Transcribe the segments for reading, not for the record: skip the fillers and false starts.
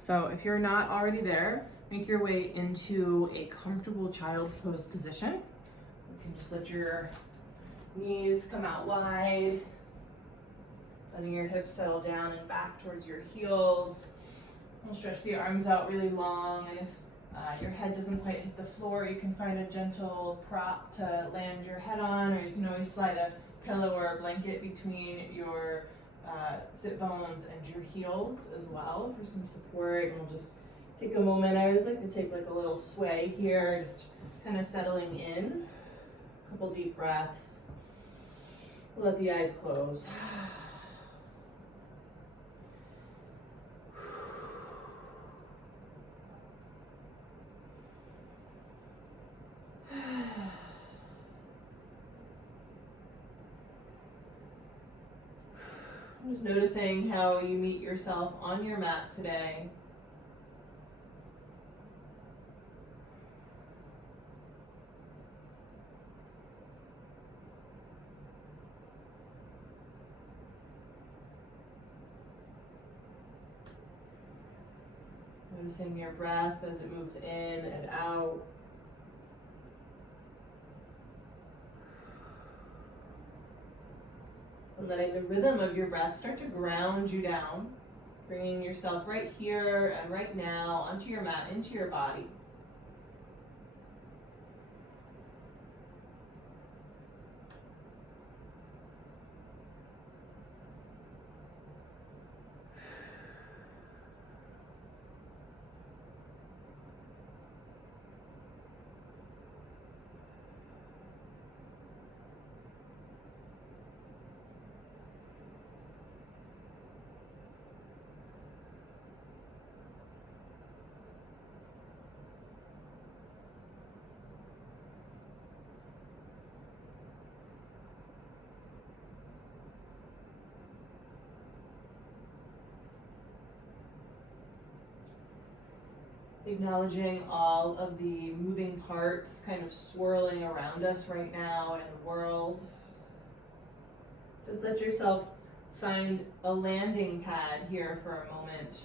So if you're not already there, make your way into a comfortable child's pose position. You can just let your knees come out wide, letting your hips settle down and back towards your heels. We'll stretch the arms out really long, and if your head doesn't quite hit the floor, you can find a gentle prop to land your head on, or you can always slide a pillow or a blanket between your sit bones and your heels as well for some support. And we'll just take a moment. I always like to take like a little sway here, just kind of settling in. A couple deep breaths. Let the eyes close. Just noticing how you meet yourself on your mat today. Noticing your breath as it moves in and out. And letting the rhythm of your breath start to ground you down, bringing yourself right here and right now onto your mat, into your body. Acknowledging all of the moving parts kind of swirling around us right now in the world. Just let yourself find a landing pad here for a moment.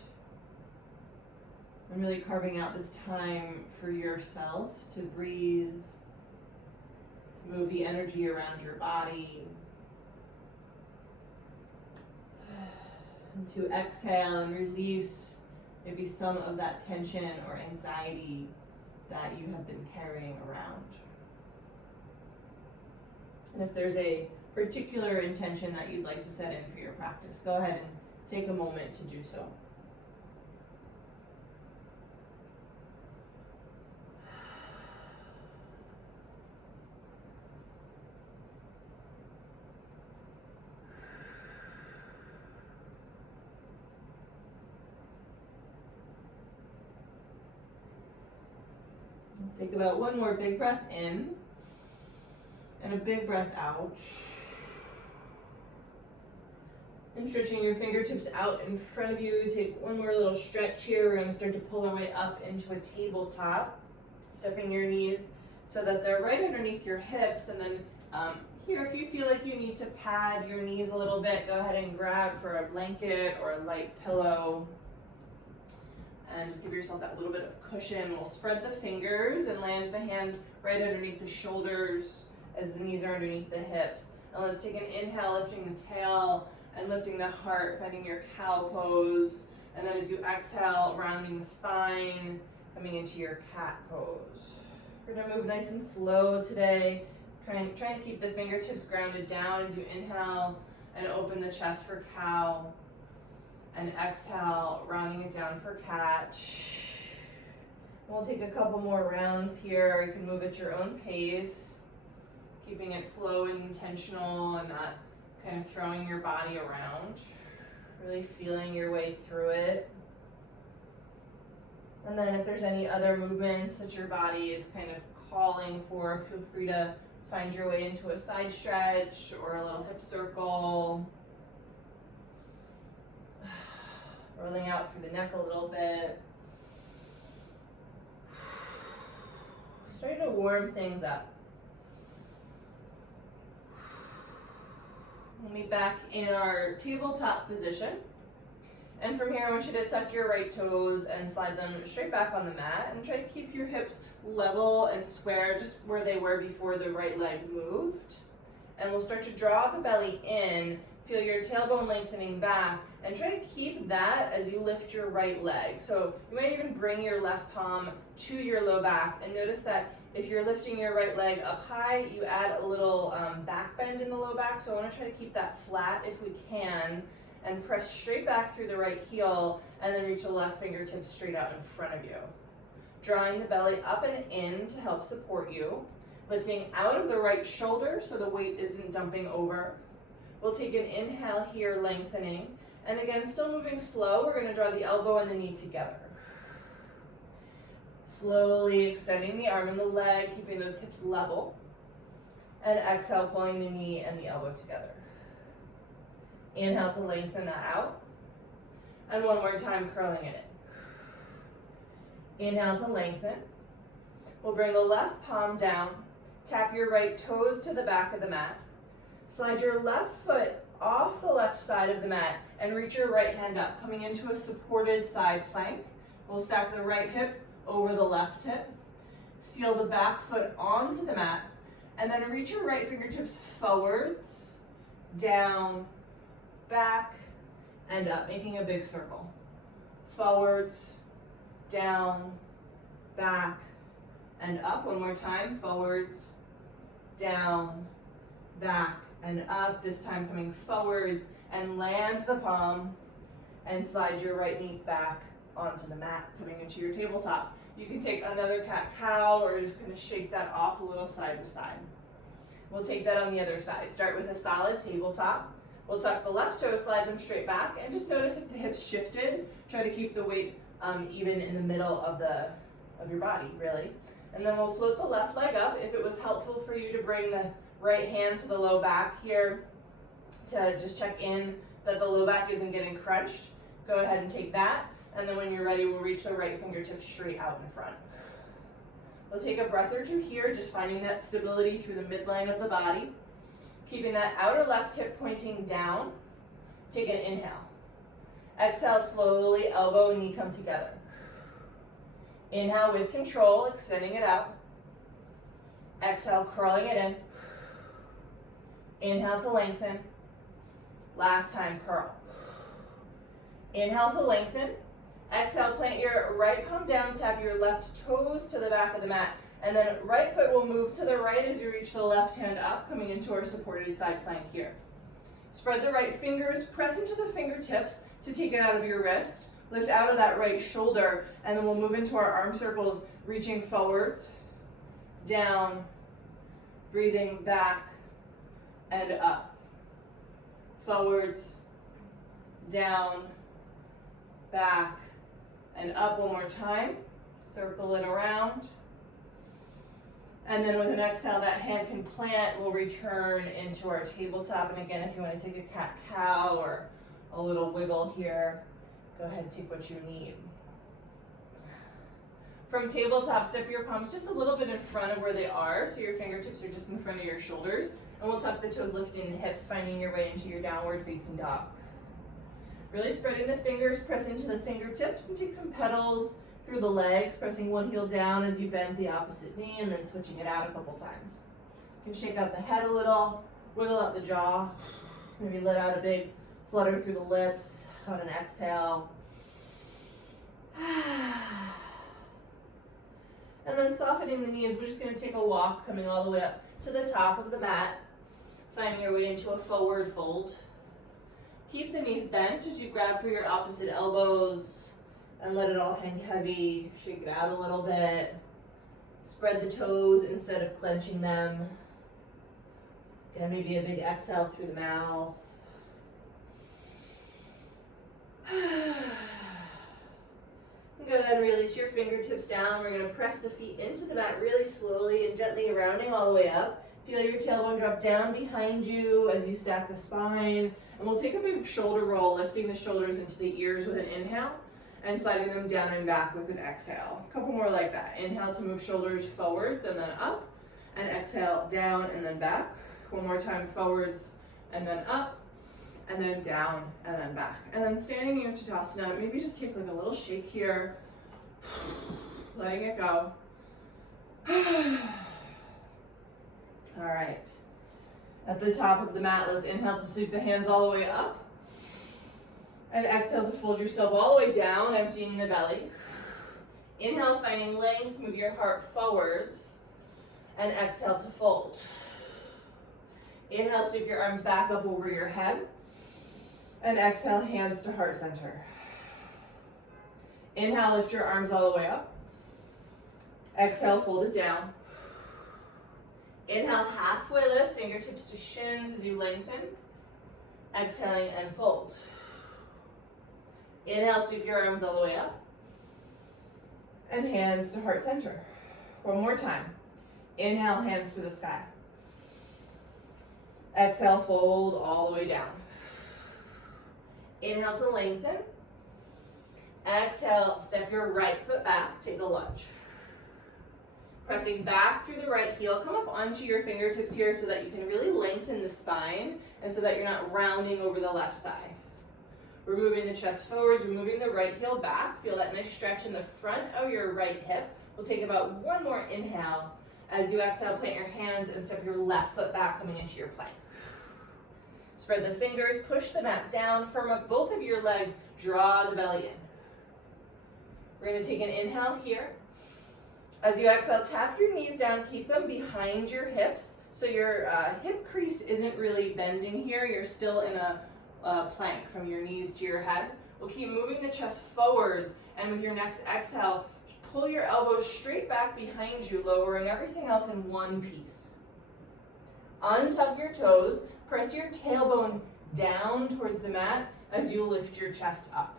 And really carving out this time for yourself to breathe, to move the energy around your body, and to exhale and release maybe some of that tension or anxiety that you have been carrying around. And if there's a particular intention that you'd like to set in for your practice, go ahead and take a moment to do so. Take about one more big breath in and a big breath out. And stretching your fingertips out in front of you. Take one more little stretch here. We're going to start to pull our way up into a tabletop. Stepping your knees so that they're right underneath your hips. And then here, if you feel like you need to pad your knees a little bit, go ahead and grab for a blanket or a light pillow. And just give yourself that little bit of cushion. We'll spread the fingers and land the hands right underneath the shoulders as the knees are underneath the hips. And let's take an inhale, lifting the tail and lifting the heart, finding your cow pose. And then as you exhale, rounding the spine, coming into your cat pose. We're gonna move nice and slow today. Trying to keep the fingertips grounded down as you inhale and open the chest for cow. And exhale, rounding it down for cat. We'll take a couple more rounds here. You can move at your own pace, keeping it slow and intentional and not kind of throwing your body around. Really feeling your way through it. And then if there's any other movements that your body is kind of calling for, feel free to find your way into a side stretch or a little hip circle. Rolling out through the neck a little bit. Starting to warm things up. We'll meet back in our tabletop position. And from here, I want you to tuck your right toes and slide them straight back on the mat and try to keep your hips level and square just where they were before the right leg moved. And we'll start to draw the belly in, feel your tailbone lengthening back, and try to keep that as you lift your right leg. So you might even bring your left palm to your low back, and notice that if you're lifting your right leg up high, you add a little back bend in the low back. So I want to try to keep that flat if we can, and press straight back through the right heel, and then reach the left fingertips straight out in front of you. Drawing the belly up and in to help support you. Lifting out of the right shoulder so the weight isn't dumping over. We'll take an inhale here, lengthening. And again, still moving slow, we're going to draw the elbow and the knee together. Slowly extending the arm and the leg, keeping those hips level. And exhale, pulling the knee and the elbow together. Inhale to lengthen that out. And one more time, curling it in. Inhale to lengthen. We'll bring the left palm down. Tap your right toes to the back of the mat. Slide your left foot off the left side of the mat and reach your right hand up, coming into a supported side plank. We'll stack the right hip over the left hip. Seal the back foot onto the mat, and then reach your right fingertips forwards, down, back, and up, making a big circle. Forwards, down, back, and up. One more time, forwards, down, back, and up. This time coming forwards, and land the palm, and slide your right knee back onto the mat, coming into your tabletop. You can take another cat-cow, or just kind of shake that off a little side to side. We'll take that on the other side. Start with a solid tabletop. We'll tuck the left toes, slide them straight back, and just notice if the hips shifted. Try to keep the weight even in the middle of your body, really. And then we'll float the left leg up. If it was helpful for you to bring the right hand to the low back here to just check in that the low back isn't getting crunched, go ahead and take that. And then when you're ready, we'll reach the right fingertips straight out in front. We'll take a breath or two here, just finding that stability through the midline of the body. Keeping that outer left hip pointing down. Take an inhale. Exhale slowly, elbow and knee come together. Inhale with control, extending it out. Exhale, curling it in. Inhale to lengthen. Last time, curl. Inhale to lengthen. Exhale, plant your right palm down, tap your left toes to the back of the mat, and then right foot will move to the right as you reach the left hand up, coming into our supported side plank here. Spread the right fingers, press into the fingertips to take it out of your wrist. Lift out of that right shoulder, and then we'll move into our arm circles, reaching forwards, down, breathing back, and up. Forwards, down, back, and up. One more time. Circle it around. And then with an exhale, that hand can plant. We'll return into our tabletop. And again, if you want to take a cat-cow or a little wiggle here, go ahead and take what you need. From tabletop, step your palms just a little bit in front of where they are, so your fingertips are just in front of your shoulders. And we'll tuck the toes, lifting the hips, finding your way into your downward facing dog. Really spreading the fingers, press into the fingertips, and take some pedals through the legs, pressing one heel down as you bend the opposite knee, and then switching it out a couple times. You can shake out the head a little, wiggle out the jaw, maybe let out a big flutter through the lips on an exhale. And then softening the knees, we're just going to take a walk, coming all the way up to the top of the mat, finding your way into a forward fold. Keep the knees bent as you grab for your opposite elbows and let it all hang heavy. Shake it out a little bit. Spread the toes instead of clenching them. Again, maybe a big exhale through the mouth. Go ahead and release your fingertips down. We're going to press the feet into the mat really slowly and gently, rounding all the way up. Feel your tailbone drop down behind you as you stack the spine. And we'll take a big shoulder roll, lifting the shoulders into the ears with an inhale and sliding them down and back with an exhale. A couple more like that. Inhale to move shoulders forwards and then up, and exhale down and then back. One more time, forwards and then up, and then down, and then back. And then standing in Uttanasana, maybe just take like a little shake here, letting it go. All right. At the top of the mat, let's inhale to sweep the hands all the way up. And exhale to fold yourself all the way down, emptying the belly. Inhale, finding length, move your heart forwards. And exhale to fold. Inhale, sweep your arms back up over your head. And exhale, hands to heart center. Inhale, lift your arms all the way up. Exhale, fold it down. Inhale, halfway lift, fingertips to shins as you lengthen. Exhaling and fold. Inhale, sweep your arms all the way up. And hands to heart center. One more time. Inhale, hands to the sky. Exhale, fold all the way down. Inhale to lengthen. Exhale, step your right foot back, take a lunge. Pressing back through the right heel, come up onto your fingertips here so that you can really lengthen the spine and so that you're not rounding over the left thigh. We're moving the chest forwards, we're moving the right heel back. Feel that nice stretch in the front of your right hip. We'll take about one more inhale. As you exhale, plant your hands and step your left foot back, coming into your plank. Spread the fingers, push the mat down, firm up both of your legs, draw the belly in. We're going to take an inhale here. As you exhale, tap your knees down, keep them behind your hips, so your hip crease isn't really bending here. You're still in a plank from your knees to your head. We'll keep moving the chest forwards, and with your next exhale, pull your elbows straight back behind you, lowering everything else in one piece. Untuck your toes, press your tailbone down towards the mat as you lift your chest up.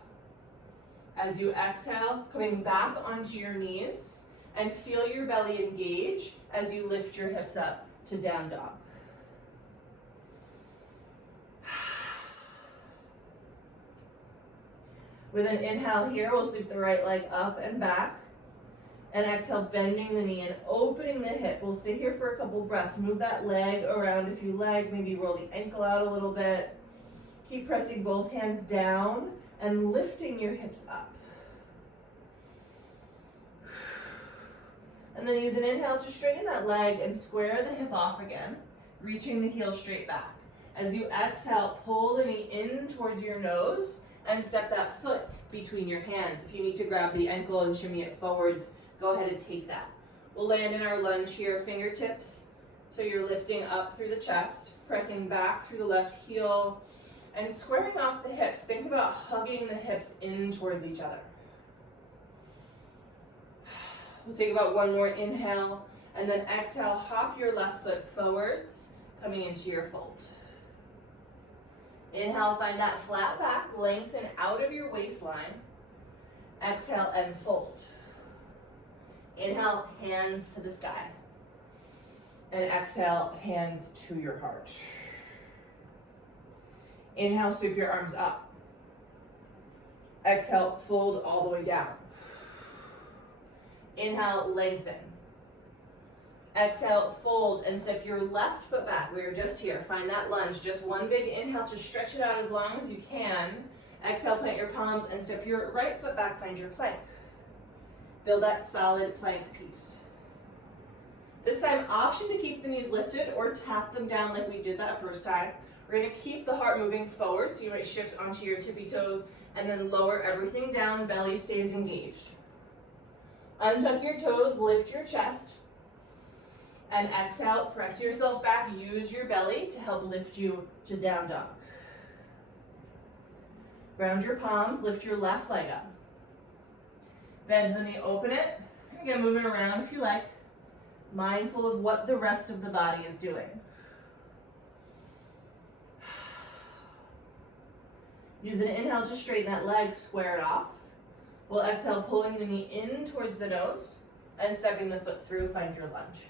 As you exhale, coming back onto your knees, and feel your belly engage as you lift your hips up to down dog. With an inhale here, we'll sweep the right leg up and back. And exhale, bending the knee and opening the hip. We'll stay here for a couple breaths. Move that leg around if you like. Maybe roll the ankle out a little bit. Keep pressing both hands down and lifting your hips up. And then use an inhale to straighten that leg and square the hip off again, reaching the heel straight back. As you exhale, pull the knee in towards your nose and step that foot between your hands. If you need to grab the ankle and shimmy it forwards, go ahead and take that. We'll land in our lunge here, fingertips. So you're lifting up through the chest, pressing back through the left heel, and squaring off the hips. Think about hugging the hips in towards each other. We'll take about one more inhale, and then exhale, hop your left foot forwards, coming into your fold. Inhale, find that flat back, lengthen out of your waistline. Exhale and fold. Inhale, hands to the sky. And exhale, hands to your heart. Inhale, sweep your arms up. Exhale, fold all the way down. Inhale, lengthen. Exhale, fold, and step your left foot back. We are just here. Find that lunge. Just one big inhale to stretch it out as long as you can. Exhale, plant your palms, and step your right foot back. Find your plank. Build that solid plank piece. This time, option to keep the knees lifted or tap them down like we did that first time. We're going to keep the heart moving forward, so you might shift onto your tippy toes, and then lower everything down. Belly stays engaged. Untuck your toes, lift your chest, and exhale, press yourself back, use your belly to help lift you to down dog. Ground your palms, lift your left leg up. Bend the knee, open it, and again, move it around if you like, mindful of what the rest of the body is doing. Use an inhale to straighten that leg, square it off. We'll exhale, pulling the knee in towards the nose and stepping the foot through, find your lunge.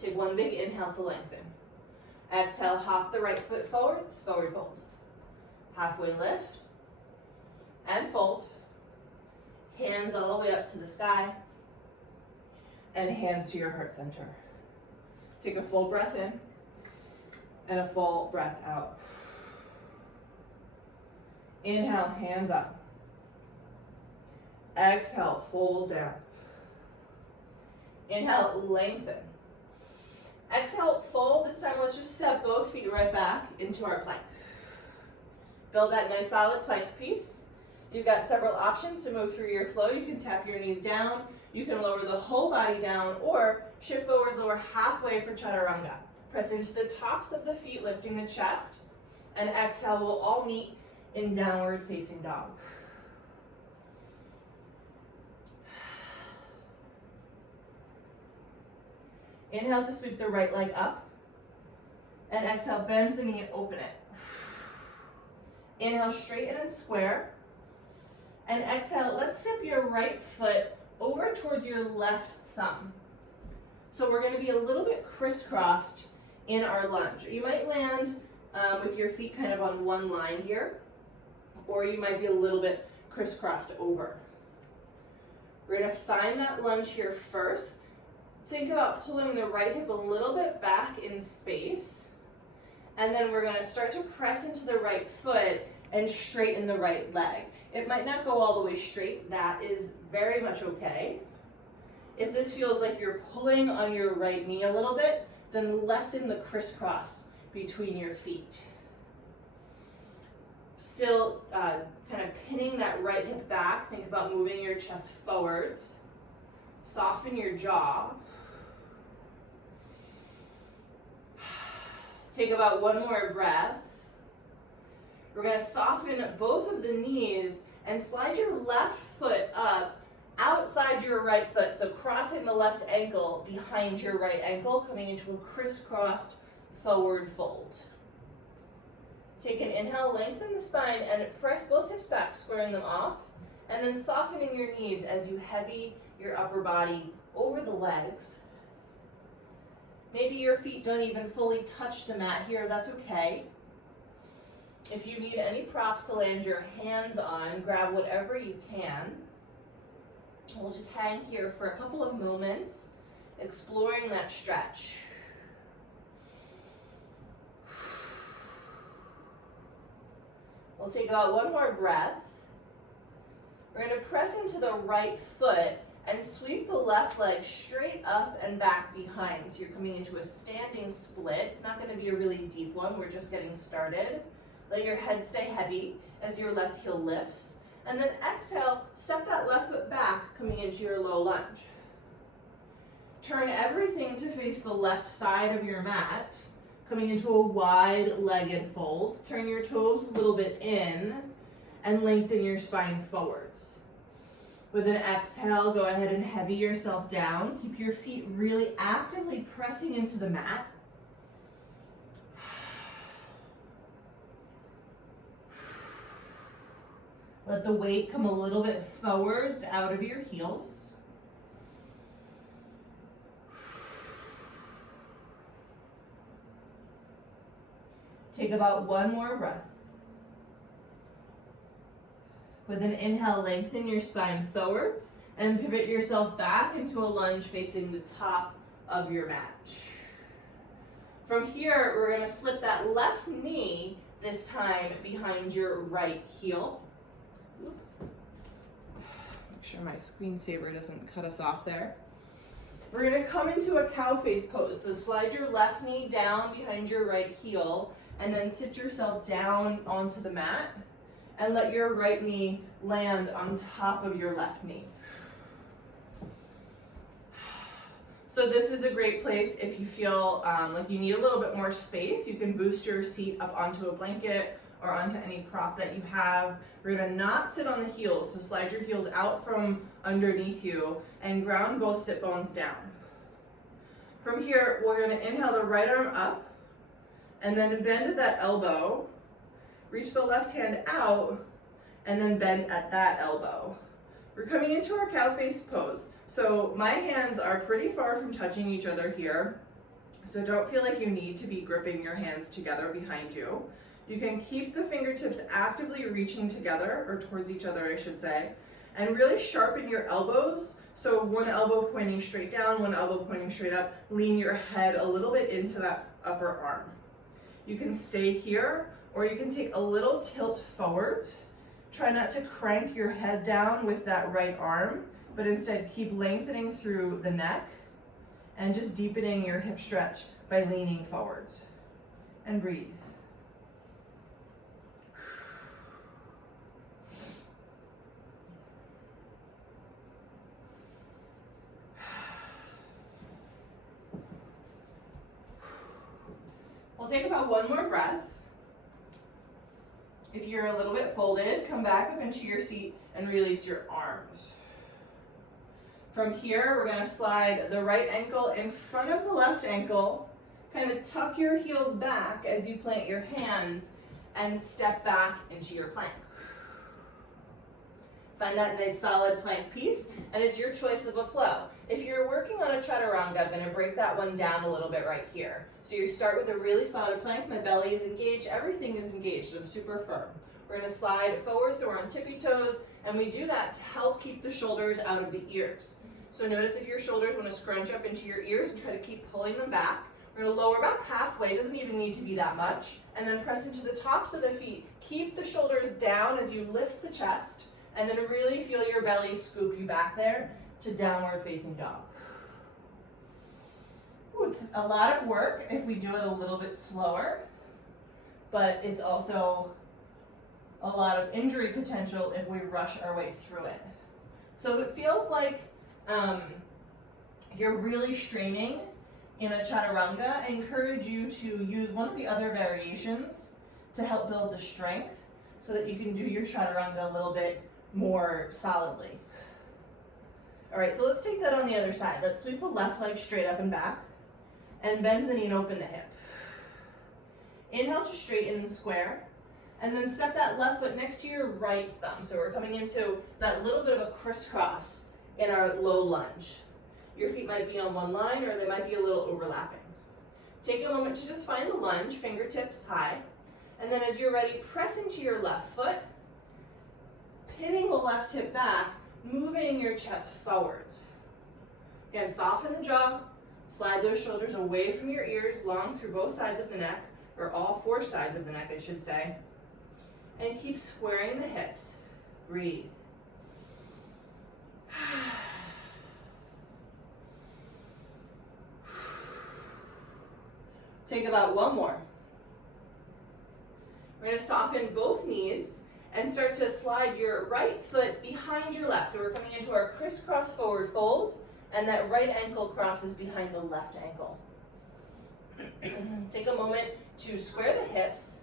Take one big inhale to lengthen. Exhale, hop the right foot forwards, forward fold. Halfway lift and fold. Hands all the way up to the sky and hands to your heart center. Take a full breath in and a full breath out. Inhale, hands up. Exhale, fold down. Inhale, lengthen. Exhale, fold. This time, let's just step both feet right back into our plank. Build that nice solid plank piece. You've got several options to move through your flow. You can tap your knees down. You can lower the whole body down or shift forwards over halfway for chaturanga. Press into the tops of the feet, lifting the chest. And exhale, we'll all meet in downward facing dog. Inhale to sweep the right leg up. And exhale, bend the knee and open it. Inhale, straighten and square. And exhale, let's step your right foot over towards your left thumb. So we're going to be a little bit crisscrossed in our lunge. You might land with your feet kind of on one line here, or you might be a little bit crisscrossed over. We're going to find that lunge here first. Think about pulling the right hip a little bit back in space. And then we're going to start to press into the right foot and straighten the right leg. It might not go all the way straight. That is very much okay. If this feels like you're pulling on your right knee a little bit, then lessen the crisscross between your feet. Still kind of pinning that right hip back. Think about moving your chest forwards. Soften your jaw. Take about one more breath. We're going to soften both of the knees and slide your left foot up outside your right foot. So crossing the left ankle behind your right ankle, coming into a crisscrossed forward fold. Take an inhale, lengthen the spine and press both hips back, squaring them off. And then softening your knees as you heavy your upper body over the legs. Maybe your feet don't even fully touch the mat here, that's okay. If you need any props to land your hands on, grab whatever you can. We'll just hang here for a couple of moments, exploring that stretch. We'll take about one more breath. We're going to press into the right foot and sweep the left leg straight up and back behind. So you're coming into a standing split. It's not going to be a really deep one. We're just getting started. Let your head stay heavy as your left heel lifts. And then exhale, step that left foot back, coming into your low lunge. Turn everything to face the left side of your mat, coming into a wide-legged fold. Turn your toes a little bit in and lengthen your spine forwards. With an exhale, go ahead and heavy yourself down. Keep your feet really actively pressing into the mat. Let the weight come a little bit forwards out of your heels. Take about one more breath. With an inhale, lengthen your spine forwards and pivot yourself back into a lunge facing the top of your mat. From here, we're going to slip that left knee this time behind your right heel. Make sure my screensaver doesn't cut us off there. We're going to come into a cow face pose. So slide your left knee down behind your right heel and then sit yourself down onto the mat and let your right knee land on top of your left knee. So this is a great place if you feel like you need a little bit more space. You can boost your seat up onto a blanket or onto any prop that you have. We're gonna not sit on the heels, so slide your heels out from underneath you and ground both sit bones down. From here, we're gonna inhale the right arm up and then bend at that elbow. Reach the left hand out and then bend at that elbow. We're coming into our cow face pose. So my hands are pretty far from touching each other here. So don't feel like you need to be gripping your hands together behind you. You can keep the fingertips actively reaching together, or towards each other, I should say, and really sharpen your elbows. So one elbow pointing straight down, one elbow pointing straight up. Lean your head a little bit into that upper arm. You can stay here, or you can take a little tilt forwards Try not to crank your head down with that right arm, but instead keep lengthening through the neck and just deepening your hip stretch by leaning forwards. And breathe. We'll take about one more breath. If you're a little bit folded, come back up into your seat and release your arms. From here, we're going to slide the right ankle in front of the left ankle, kind of tuck your heels back as you plant your hands and step back into your plank. Find that nice solid plank piece, and it's your choice of a flow. If you're working on a chaturanga, I'm going to break that one down a little bit right here. So you start with a really solid plank, my belly is engaged, everything is engaged, I'm super firm. We're going to slide forward so we're on tippy toes, and we do that to help keep the shoulders out of the ears. So notice if your shoulders want to scrunch up into your ears and try to keep pulling them back. We're going to lower about halfway, doesn't even need to be that much, and then press into the tops of the feet. Keep the shoulders down as you lift the chest, and then really feel your belly scoop you back there to downward facing dog. Ooh, it's a lot of work if we do it a little bit slower, but it's also a lot of injury potential if we rush our way through it. So it feels like you're really straining in a chaturanga. I encourage you to use one of the other variations to help build the strength so that you can do your chaturanga a little bit more solidly. All right, so let's take that on the other side. Let's sweep the left leg straight up and back and bend the knee and open the hip. Inhale to straighten and square, and then step that left foot next to your right thumb. So we're coming into that little bit of a crisscross in our low lunge. Your feet might be on one line or they might be a little overlapping. Take a moment to just find the lunge, fingertips high, and then as you're ready, press into your left foot, pinning the left hip back, moving your chest forwards. Again, soften the jaw, slide those shoulders away from your ears, long through both sides of the neck, or all four sides of the neck, I should say, and keep squaring the hips. Breathe. Take about one more. We're going to soften both knees and start to slide your right foot behind your left. So we're coming into our crisscross forward fold, and that right ankle crosses behind the left ankle. Take a moment to square the hips,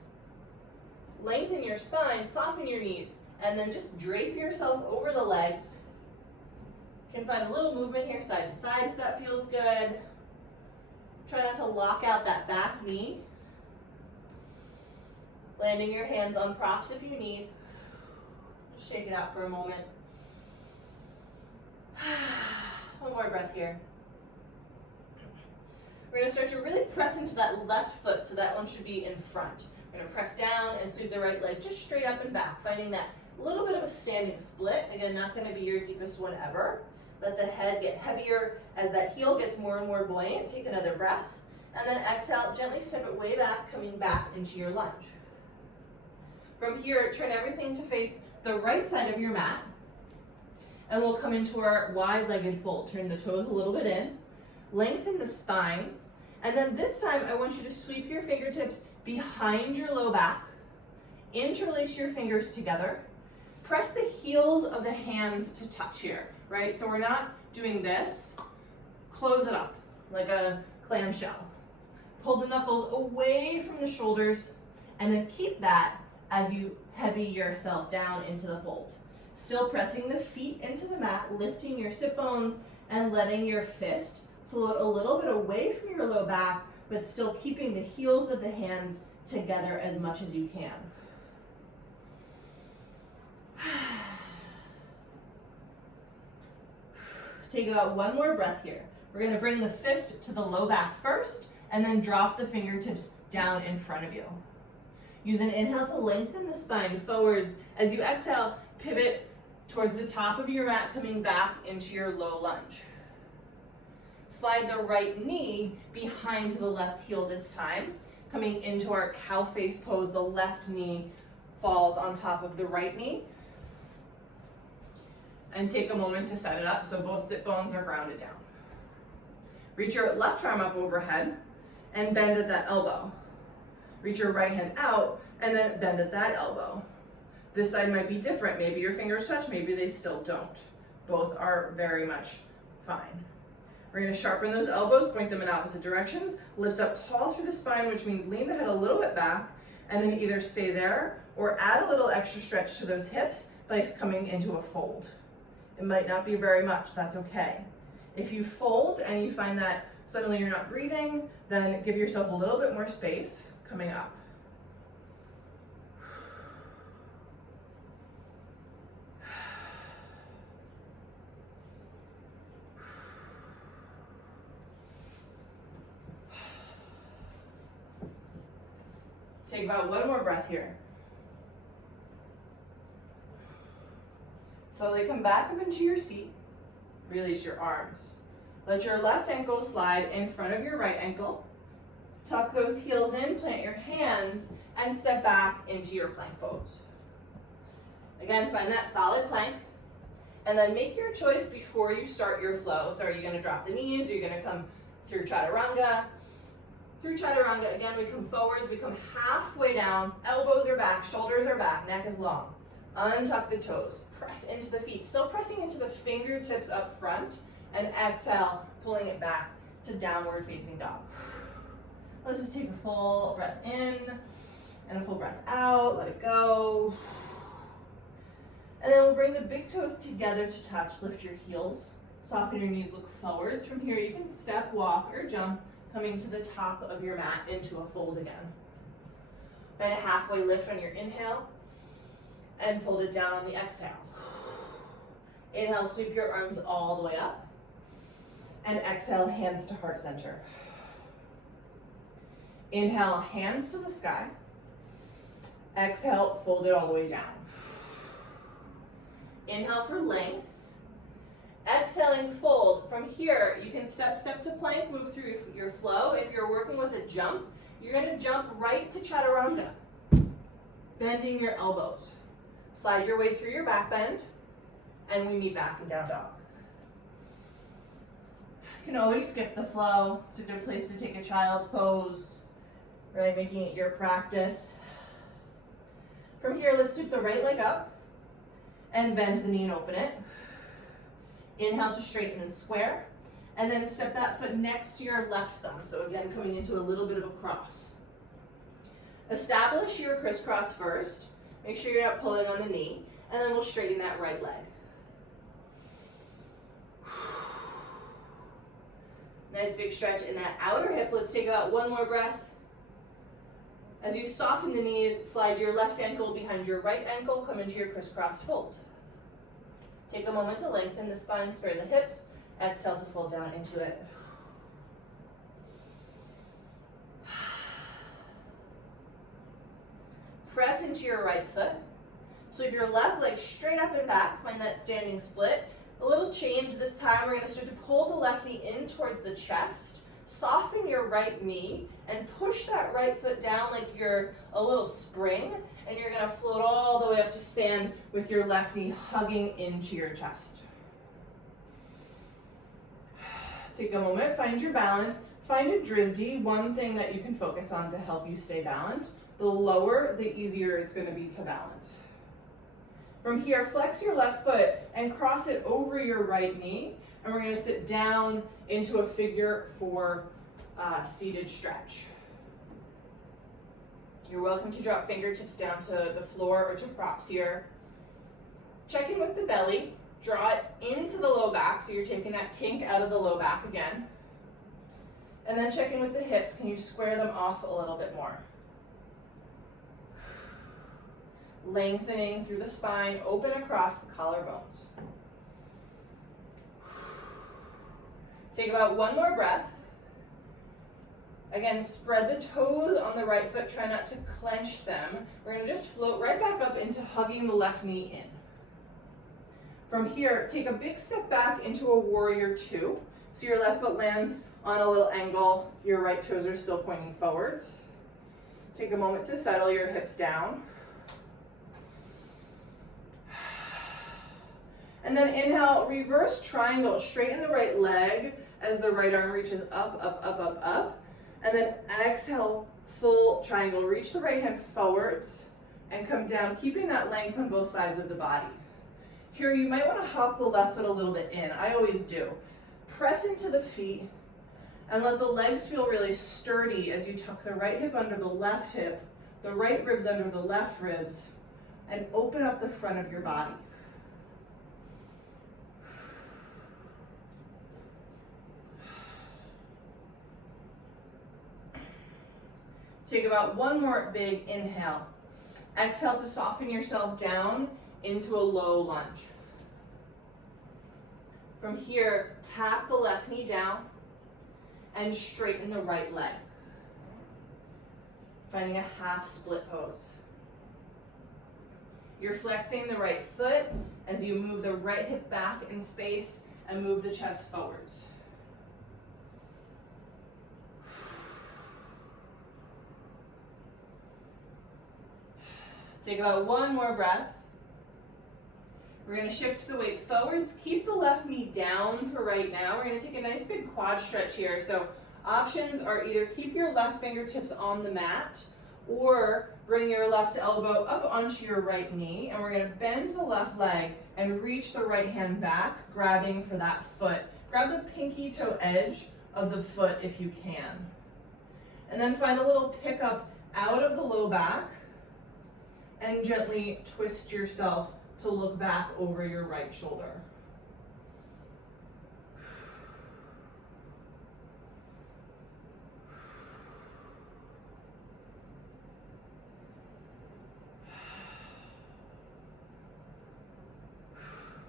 lengthen your spine, soften your knees, and then just drape yourself over the legs. You can find a little movement here side to side if that feels good. Try not to lock out that back knee. Landing your hands on props if you need. Shake it out for a moment. One more breath here. We're going to start to really press into that left foot, so that one should be in front. We're going to press down and sweep the right leg just straight up and back, finding that little bit of a standing split. Again, not going to be your deepest one ever. Let the head get heavier as that heel gets more and more buoyant. Take another breath, and then exhale, gently step it way back, coming back into your lunge. From here, turn everything to face the right side of your mat, and we'll come into our wide-legged fold. Turn the toes a little bit in, lengthen the spine, and then this time I want you to sweep your fingertips behind your low back, interlace your fingers together, press the heels of the hands to touch here, right? So we're not doing this. Close it up like a clamshell. Pull the knuckles away from the shoulders, and then keep that as you heavy yourself down into the fold. Still pressing the feet into the mat, lifting your sit bones, and letting your fist float a little bit away from your low back, but still keeping the heels of the hands together as much as you can. Take about one more breath here. We're going to bring the fist to the low back first, and then drop the fingertips down in front of you. Use an inhale to lengthen the spine forwards. As you exhale, pivot towards the top of your mat, coming back into your low lunge. Slide the right knee behind the left heel this time, coming into our cow face pose. The left knee falls on top of the right knee. And take a moment to set it up so both sit bones are grounded down. Reach your left arm up overhead and bend at that elbow. Reach your right hand out and then bend at that elbow. This side might be different. Maybe your fingers touch, maybe they still don't. Both are very much fine. We're going to sharpen those elbows, point them in opposite directions, lift up tall through the spine, which means lean the head a little bit back, and then either stay there or add a little extra stretch to those hips by coming into a fold. It might not be very much, that's okay. If you fold and you find that suddenly you're not breathing, then give yourself a little bit more space coming up. Take about one more breath here. Slowly come back up into your seat. Release your arms. Let your left ankle slide in front of your right ankle. Tuck those heels in, plant your hands, and step back into your plank pose. Again, find that solid plank, and then make your choice before you start your flow. So are you gonna drop the knees? Are you gonna come through chaturanga? Through chaturanga, again, we come forwards, we come halfway down, elbows are back, shoulders are back, neck is long. Untuck the toes, press into the feet, still pressing into the fingertips up front, and exhale, pulling it back to downward facing dog. Let's just take a full breath in and a full breath out, let it go. And then we'll bring the big toes together to touch, lift your heels, soften your knees, look forwards. From here you can step, walk, or jump, coming to the top of your mat into a fold again. Find a halfway lift on your inhale, and fold it down on the exhale. Inhale, sweep your arms all the way up. And exhale, hands to heart center. Inhale, hands to the sky. Exhale, fold it all the way down. Inhale for length. Exhaling, fold. From here, you can step to plank, move through your flow. If you're working with a jump, you're gonna jump right to chaturanga, bending your elbows. Slide your way through your back bend, and we meet back in down dog. You can always skip the flow. It's a good place to take a child's pose, right? Making it your practice. From here, let's sweep the right leg up and bend the knee and open it. Inhale to straighten and square, and then step that foot next to your left thumb. So again, coming into a little bit of a cross. Establish your crisscross first. Make sure you're not pulling on the knee, and then we'll straighten that right leg. Nice big stretch in that outer hip. Let's take about one more breath. As you soften the knees, slide your left ankle behind your right ankle, come into your crisscross fold. Take a moment to lengthen the spine, spare the hips. Exhale to fold down into it. Press into your right foot. Sweep your left leg straight up and back. Find that standing split. A little change this time. We're going to start to pull the left knee in toward the chest. Soften your right knee and push that right foot down like you're a little spring. And you're going to float all the way up to stand with your left knee hugging into your chest. Take a moment, find your balance. Find a Drizdi, one thing that you can focus on to help you stay balanced. The lower, the easier it's going to be to balance. From here, flex your left foot and cross it over your right knee. And we're going to sit down into a figure 4 seated stretch. You're welcome to drop fingertips down to the floor or to props here. Check in with the belly. Draw it into the low back, so you're taking that kink out of the low back again. And then check in with the hips. Can you square them off a little bit more? Lengthening through the spine, open across the collarbones. Take about one more breath. Again, spread the toes on the right foot. Try not to clench them. We're going to just float right back up into hugging the left knee in. From here, take a big step back into a warrior 2. So your left foot lands on a little angle. Your right toes are still pointing forwards. Take a moment to settle your hips down. And then inhale, reverse triangle, straighten the right leg as the right arm reaches up, up, up, up, up. And then exhale, full triangle. Reach the right hand forwards and come down, keeping that length on both sides of the body. Here, you might want to hop the left foot a little bit in. I always do. Press into the feet and let the legs feel really sturdy as you tuck the right hip under the left hip, the right ribs under the left ribs, and open up the front of your body. Take about one more big inhale. Exhale to soften yourself down into a low lunge. From here, tap the left knee down and straighten the right leg. Finding a half split pose. You're flexing the right foot as you move the right hip back in space and move the chest forwards. Take about one more breath. We're going to shift the weight forwards. Keep the left knee down for right now. We're going to take a nice big quad stretch here. So options are either keep your left fingertips on the mat or bring your left elbow up onto your right knee. And we're going to bend the left leg and reach the right hand back, grabbing for that foot. Grab the pinky toe edge of the foot if you can. And then find a little pickup out of the low back and gently twist yourself to look back over your right shoulder.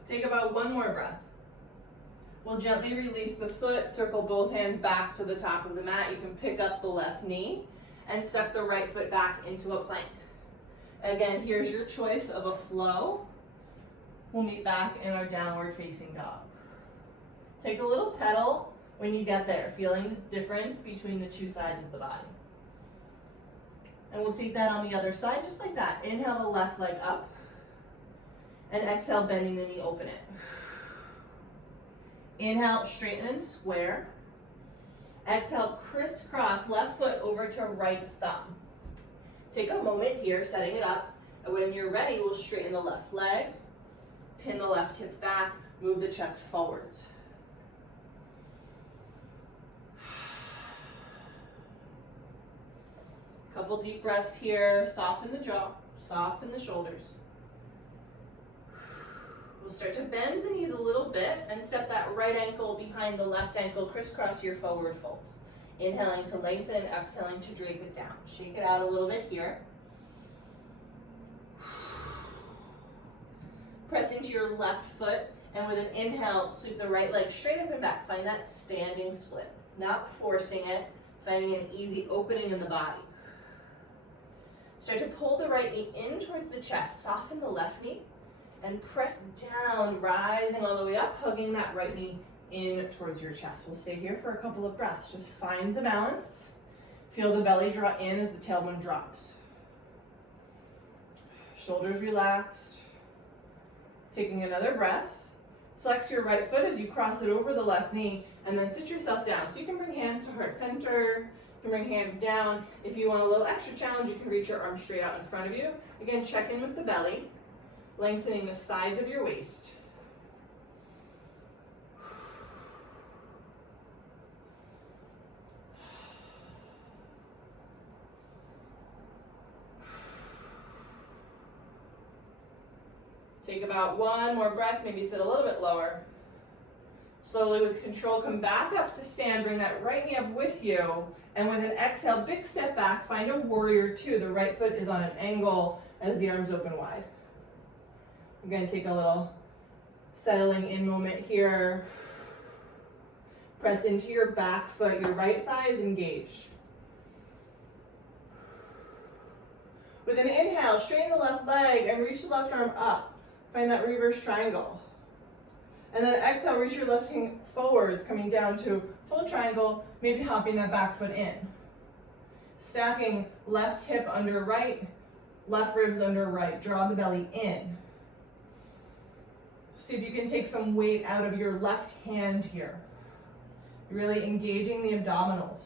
Take about one more breath. We'll gently release the foot, circle both hands back to the top of the mat. You can pick up the left knee and step the right foot back into a plank. Again, here's your choice of a flow. We'll meet back in our downward facing dog. Take a little pedal when you get there, feeling the difference between the two sides of the body. And we'll take that on the other side, just like that. Inhale the left leg up, and exhale, bending the knee, open it. Inhale, straighten and square. Exhale, crisscross left foot over to right thumb. Take a moment here, setting it up, and when you're ready, we'll straighten the left leg, pin the left hip back, move the chest forwards. Couple deep breaths here, soften the jaw, soften the shoulders. We'll start to bend the knees a little bit and step that right ankle behind the left ankle, crisscross your forward fold. Inhaling to lengthen, exhaling to drape it down. Shake it out a little bit here. Press into your left foot, and with an inhale, sweep the right leg straight up and back. Find that standing split. Not forcing it, finding an easy opening in the body. Start to pull the right knee in towards the chest. Soften the left knee, and press down, rising all the way up, hugging that right knee in towards your chest. We'll stay here for a couple of breaths. Just find the balance. Feel the belly draw in as the tailbone drops. Shoulders relaxed. Taking another breath. Flex your right foot as you cross it over the left knee, and then sit yourself down. So you can bring hands to heart center. You can bring hands down. If you want a little extra challenge, you can reach your arms straight out in front of you. Again, check in with the belly, lengthening the sides of your waist. Take about one more breath, maybe sit a little bit lower. Slowly with control, come back up to stand, bring that right knee up with you, and with an exhale, big step back, find a warrior two. The right foot is on an angle as the arms open wide. We're going to take a little settling in moment here. Press into your back foot, your right thigh is engaged. With an inhale, straighten the left leg and reach the left arm up. Find that reverse triangle. And then exhale, reach your left hand forwards, coming down to full triangle, maybe hopping that back foot in. Stacking left hip under right, left ribs under right. Draw the belly in. See if you can take some weight out of your left hand here. Really engaging the abdominals,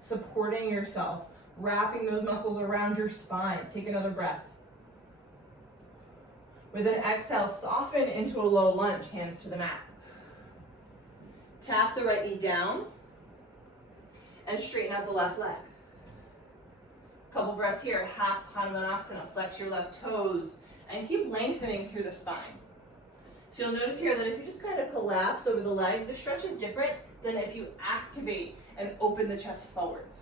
supporting yourself, wrapping those muscles around your spine. Take another breath. With an exhale, soften into a low lunge, hands to the mat. Tap the right knee down and straighten out the left leg. Couple breaths here, half Hanumanasana, flex your left toes and keep lengthening through the spine. So you'll notice here that if you just kind of collapse over the leg, the stretch is different than if you activate and open the chest forwards.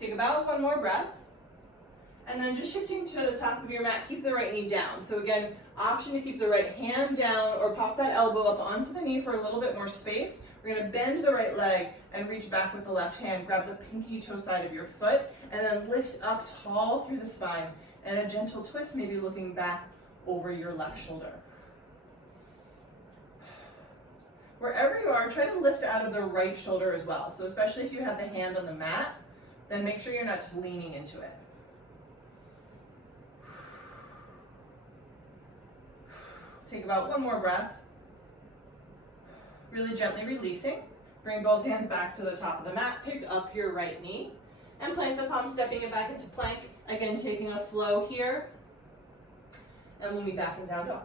Take about one more breath. And then just shifting to the top of your mat, keep the right knee down. So again, option to keep the right hand down or pop that elbow up onto the knee for a little bit more space. We're gonna bend the right leg and reach back with the left hand. Grab the pinky toe side of your foot and then lift up tall through the spine. And a gentle twist, maybe looking back over your left shoulder. Wherever you are, try to lift out of the right shoulder as well. So especially if you have the hand on the mat, then make sure you're not just leaning into it. Take about one more breath. Really gently releasing. Bring both hands back to the top of the mat. Pick up your right knee and plant the palm, stepping it back into plank. Again, taking a flow here. And we'll be back in down dog.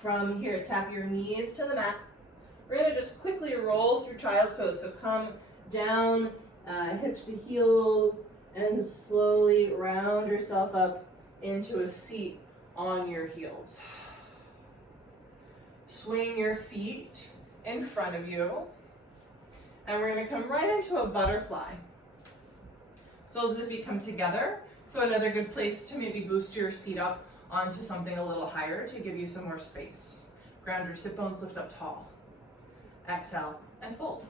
From here, tap your knees to the mat. We're gonna just quickly roll through child's pose. So come down, hips to heels, and slowly round yourself up into a seat on your heels. Swing your feet in front of you. And we're gonna come right into a butterfly. Soles of the feet come together. So another good place to maybe boost your seat up onto something a little higher to give you some more space. Ground your sit bones, lift up tall. Exhale and fold.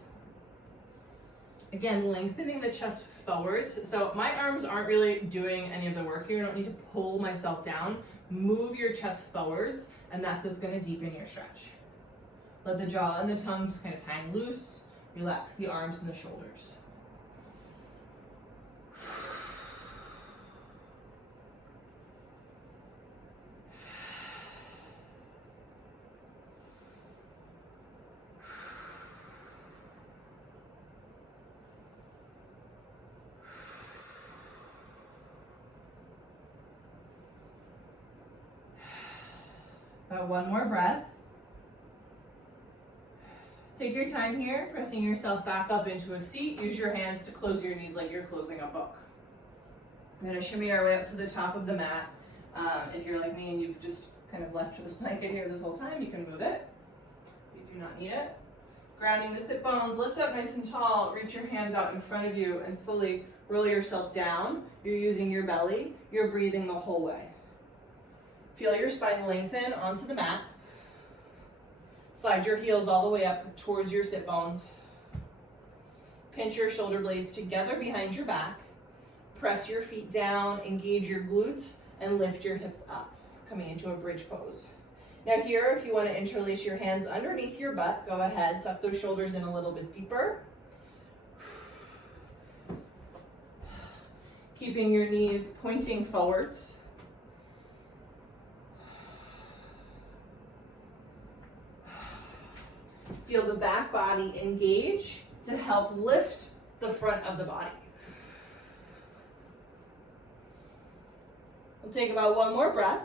Again, lengthening the chest forwards. So my arms aren't really doing any of the work here. I don't need to pull myself down. Move your chest forwards, and that's what's gonna deepen your stretch. Let the jaw and the tongue just kind of hang loose. Relax the arms and the shoulders. One more breath. Take your time here, pressing yourself back up into a seat. Use your hands to close your knees like you're closing a book. We're gonna shimmy our way up to the top of the mat. If you're like me and you've just kind of left this blanket here this whole time, you can move it. You do not need it. Grounding the sit bones, lift up nice and tall, reach your hands out in front of you and slowly roll yourself down. You're using your belly, you're breathing the whole way. Feel your spine lengthen onto the mat. Slide your heels all the way up towards your sit bones. Pinch your shoulder blades together behind your back. Press your feet down, engage your glutes, and lift your hips up, coming into a bridge pose. Now here, if you want to interlace your hands underneath your butt, go ahead, tuck those shoulders in a little bit deeper. Keeping your knees pointing forwards. Feel the back body engage to help lift the front of the body. We'll take about one more breath.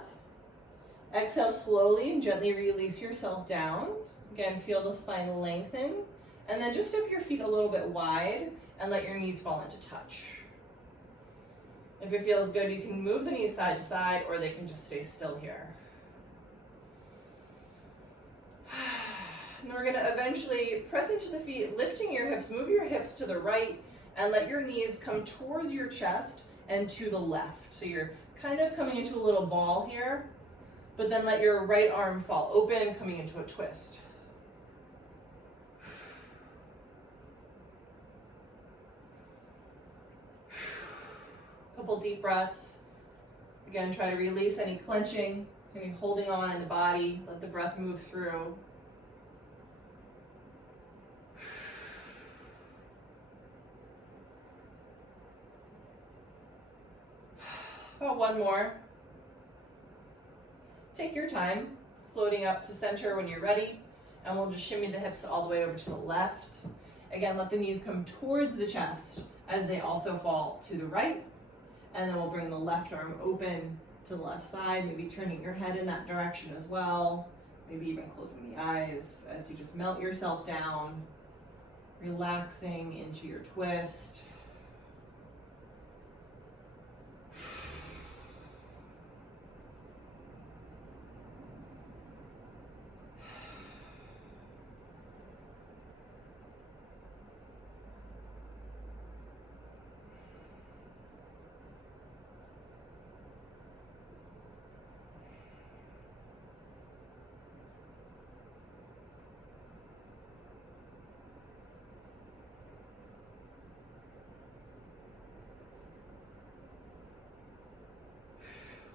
Exhale slowly and gently release yourself down. Again, feel the spine lengthen. And then just step your feet a little bit wide and let your knees fall into touch. If it feels good, you can move the knees side to side or they can just stay still here. And we're gonna eventually press into the feet, lifting your hips, move your hips to the right and let your knees come towards your chest and to the left. So you're kind of coming into a little ball here, but then let your right arm fall open, coming into a twist. Couple deep breaths. Again, try to release any clenching Maybe holding on in the body, let the breath move through. About one more. Take your time, floating up to center when you're ready, and we'll just shimmy the hips all the way over to the left. Again, let the knees come towards the chest as they also fall to the right, and then we'll bring the left arm open to the left side, maybe turning your head in that direction as well, maybe even closing the eyes as you just melt yourself down, relaxing into your twist.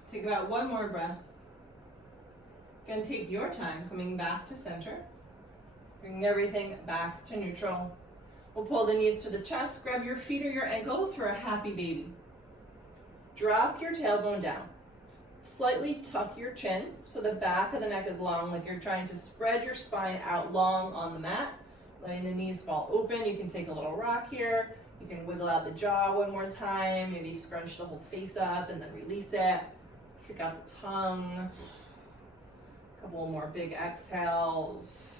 Take about one more breath. Again, take your time coming back to center. Bring everything back to neutral. We'll pull the knees to the chest, grab your feet or your ankles for a happy baby. Drop your tailbone down. Slightly tuck your chin so the back of the neck is long, like you're trying to spread your spine out long on the mat, letting the knees fall open. You can take a little rock here. You can wiggle out the jaw one more time, maybe scrunch the whole face up and then release it. Stick out the tongue. A couple more big exhales.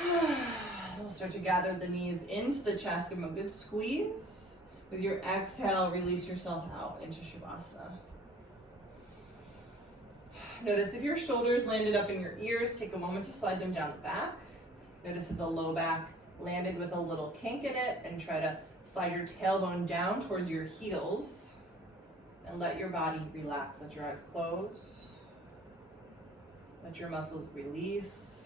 We'll start to gather the knees into the chest. Give them a good squeeze. With your exhale, release yourself out into Shavasana. Notice if your shoulders landed up in your ears, take a moment to slide them down the back. Notice if the low back landed with a little kink in it, and try to slide your tailbone down towards your heels. And let your body relax. Let your eyes close. Let your muscles release.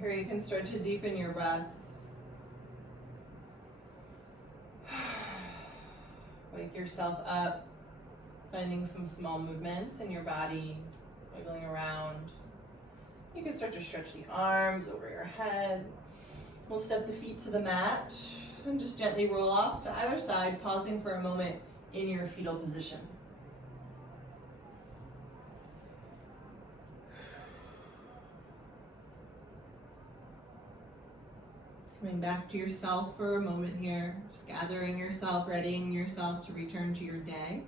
Here you can start to deepen your breath. Wake Wake yourself up, finding some small movements in your body, wiggling around. You can start to stretch the arms over your head. We'll step the feet to the mat and just gently roll off to either side, pausing for a moment in your fetal position. Coming back to yourself for a moment here, just gathering yourself, readying yourself to return to your day.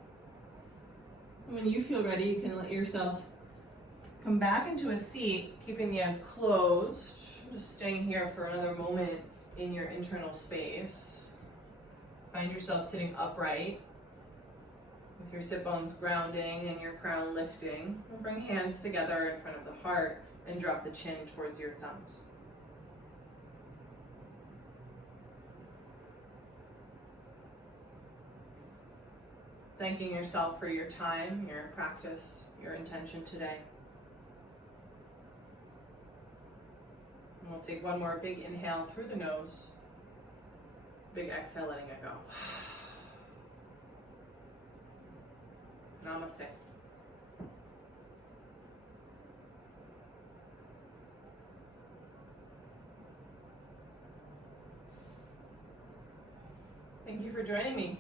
And when you feel ready, you can let yourself come back into a seat, keeping the eyes closed, just staying here for another moment in your internal space. Find yourself sitting upright with your sit bones grounding and your crown lifting. And bring hands together in front of the heart and drop the chin towards your thumbs. Thanking yourself for your time, your practice, your intention today. And we'll take one more big inhale through the nose. Big exhale, letting it go. Namaste. Thank you for joining me.